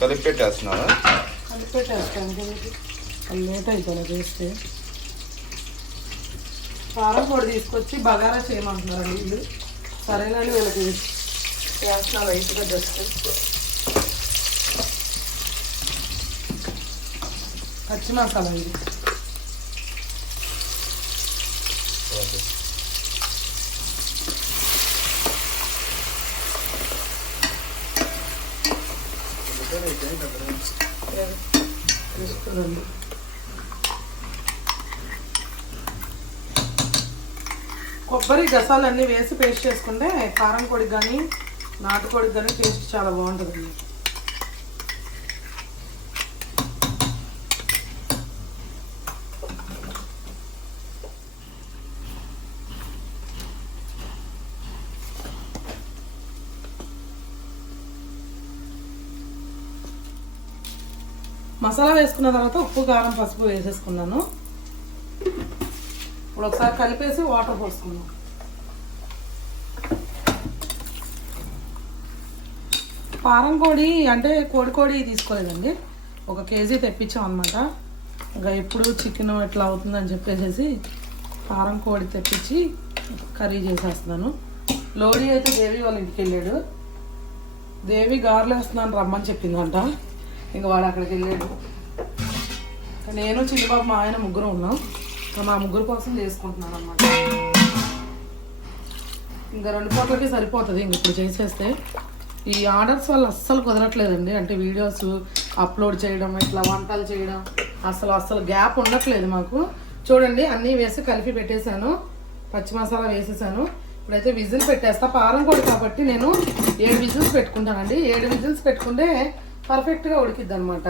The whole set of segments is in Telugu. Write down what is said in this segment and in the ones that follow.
కలిపి పెట్టేస్తున్నాను కలిపి పెట్టేస్తాను లేట్ అవుతుంది చేస్తే. కారం పొడి తీసుకొచ్చి బగారా చేయమంటున్నారు వీళ్ళు. సరేనండి వీళ్ళకి చేస్తున్నా లైట్గా జస్ట్. పచ్చి మసాలా ఇది కొబ్బరి గసాలన్నీ వేసి పేస్ట్ చేసుకుంటే కారం పొడికి కానీ నాటుకోడికి కానీ టేస్ట్ చాలా బాగుంటుంది. మసాలా వేసుకున్న తర్వాత ఉప్పు కారం పసుపు వేసేసుకున్నాను. ఇప్పుడు ఒకసారి కలిపేసి వాటర్ పోసుకున్నాను పారం కోడి అంటే కోడి కోడి తీసుకోలేదండి. ఒక కేజీ తెప్పించాం అనమాట ఇంకా ఎప్పుడు చికెన్ ఎట్లా అవుతుందని చెప్పేసి పారం కోడి తెప్పించి కర్రీ చేసేస్తున్నాను. లోడీ అయితే దేవి వాళ్ళ ఇంటికి వెళ్ళాడు. దేవి గారెలు వేస్తున్నాను రమ్మని చెప్పిందంట. ఇంక వాడు అక్కడికి వెళ్ళాడు. నేను చిన్నబాబు మా ఆయన ముగ్గురు ఉన్నాం. మా ముగ్గురు కోసం చేసుకుంటున్నాను అనమాట ఇంకా రెండు పూటలకి సరిపోతుంది. ఇంక ఇప్పుడు చేసేస్తే ఈ ఆర్డర్స్ వల్ల అస్సలు కుదరట్లేదండి. అంటే వీడియోస్ అప్లోడ్ చేయడం ఇట్లా వంటలు చేయడం అసలు అసలు గ్యాప్ ఉండట్లేదు మాకు. చూడండి అన్నీ వేసి కలిపి పెట్టేశాను. పచ్చి మసాలా వేసేసాను ఇప్పుడైతే విజిల్ పెట్టేస్తా. పారం కూడా కాబట్టి నేను ఏడు విజిల్స్ పెట్టుకుంటానండి. ఏడు విజిల్స్ పెట్టుకుంటే పర్ఫెక్ట్గా ఉడికిద్ది అనమాట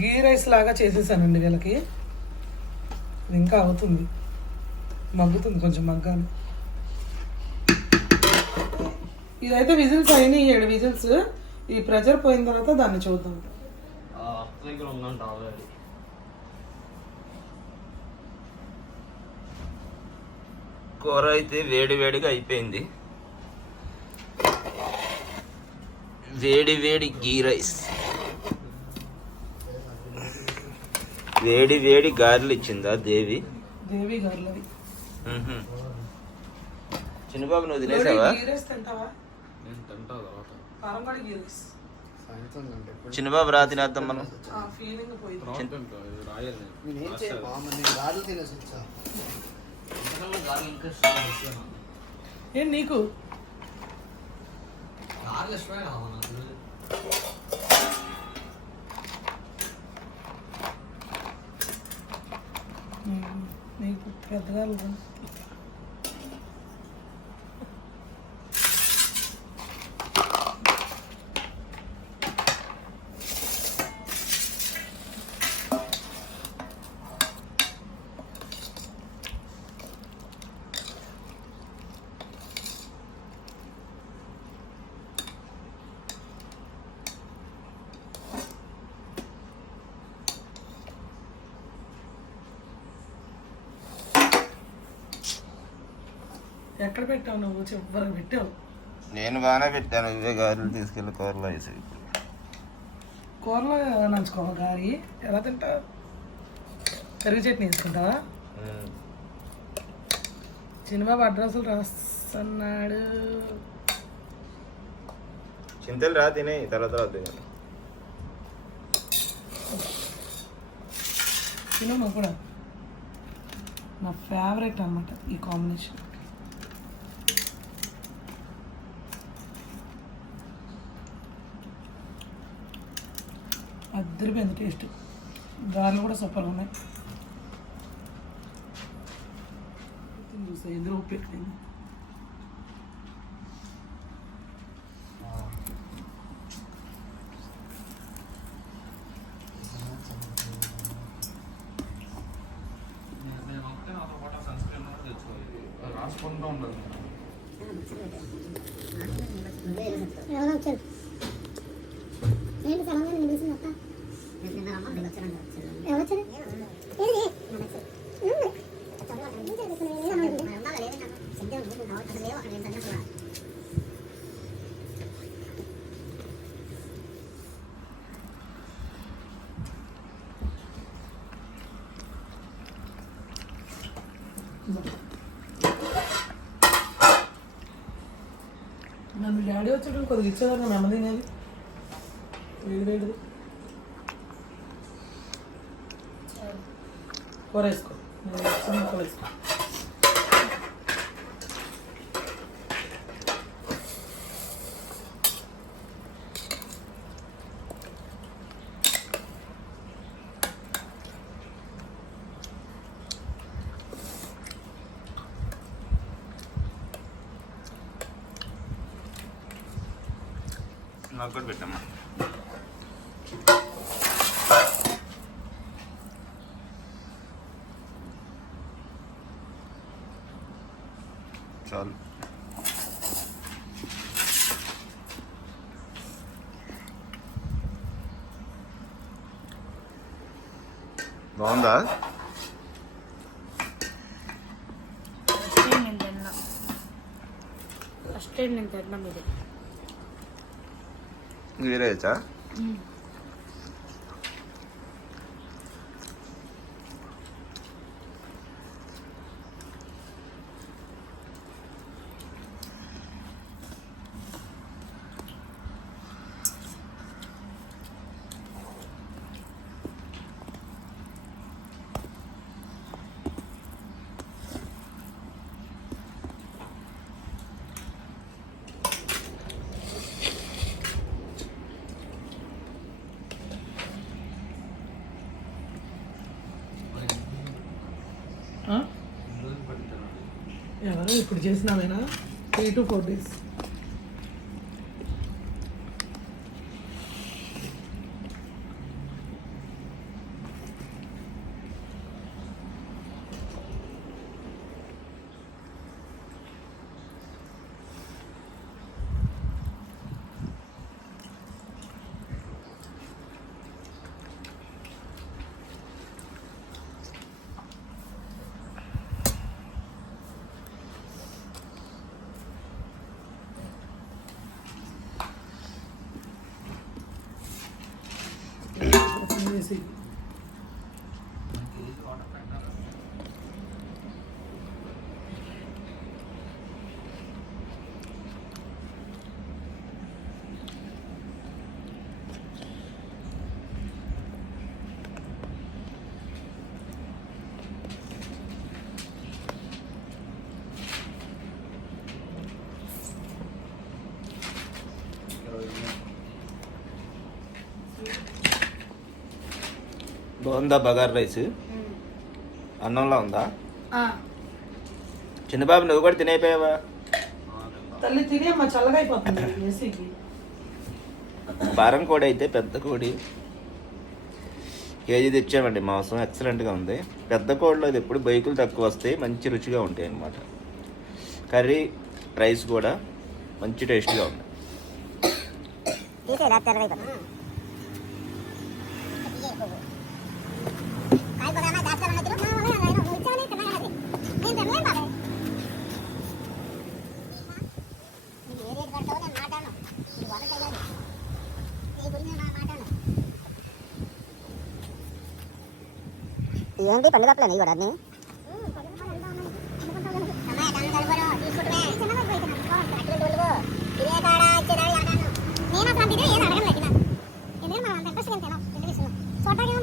గీ రైస్ లాగా చేసేసానండి వీళ్ళకి. ఇంకా అవుతుంది. మగ్గుతుంది కొంచెం మగ్గాలి. ఇదైతే విజిల్స్ అయినాయి ఏడు విజిల్స్. ఈ ప్రెజర్ పోయిన తర్వాత దాన్ని చూద్దాం. కూర అయితే వేడి వేడిగా అయిపోయింది. వేడి వేడి గీ రైస్. వేడి వేడి గారెలు ఇచ్చిందా దేవి? దేవి గారులవి. మ్హూ. చిన్నబాబు నువ్వు తినేసావా? చిన్నబాబు రా తినేద్దాం మనం. ఆ ఫీలింగ్ పోయింది తర్వాత తింటా ఇది రాయాలి నేను నేనేం చేయ బామ్మ నేను గారెలు తినేసి వచ్చా ఇంతకన్నా గారెలు ఇంకా ఇష్టం వచ్చాను ఏం నీకు గారెలు ఇష్టమే కదా నాకు ఉమ్, నీకు పెద్దగా ఎక్కడ పెట్టావు నువ్వు? చివరికి పెట్టావు. నేను బాగానే పెట్టాను. ఇవే గారెలు తీసుకెళ్ళి కూరలో వేసి కూరలో నంచుకోవాలి గారి? ఎలా తింటావు? పెరుగు చట్నీ వేసుకుంటావా? చిన్నబాబు అడ్రస్లు రాస్తున్నాడు. చింతలు రా తినే. తర్వాత తర్వాత తినే తిను నువ్వు కూడా. నా ఫేవరెట్ అన్నమాట ఈ కాంబినేషన్ అద్దరిపోయింది టేస్ట్ గారెలు కూడా సూపర్ ఉన్నాయి. చూసా ఇందులో ఉప్పు? తెచ్చుకోవాలి రాసుకుంటూ ఉండదు కొద్దిగా ఇచ్చేదాకా మెమ్మ తినేది వేడి వేడిది. కూర వేసుకో. నేను ఇచ్చిన కూర వేసుకో. నాకు కూడా పెట్టమ్మా. చాలు. బాగుందా? ఫస్ట్ టైం నేను తిన్నాం. ఇది టైం నేను తిన్నాం ఇది ఇప్పుడు చేసినామేనా త్రీ టు ఫోర్ డేస్ వేసి బాగుందా బగార్ రైస్. అన్నంలో ఉందా? చిన్నబాబు నువ్వు కూడా తినైపోయావా? తల్లి తినే మా చల్లగా అయిపోతుంది ఏసీకి. పారం కోడి అయితే పెద్ద కోడి. కేజీ తెచ్చామండి మాంసం ఎక్సలెంట్గా ఉంది. పెద్ద కోడిలో ఇది ఎప్పుడు బైకులు తక్కువ వస్తాయి మంచి రుచిగా ఉంటాయి అన్నమాట. కర్రీ రైస్ కూడా మంచి టేస్ట్గా ఉంది. ఏంటి పండుగ ప్లాన్ ఇవ్వడా నీ నేను అసలు ఇదే ఏం లేకినా ఎందుకంటే మనం అంత ఇంట్రెస్ట్ తినాం ఇంటి విషయంలో చూడటానికి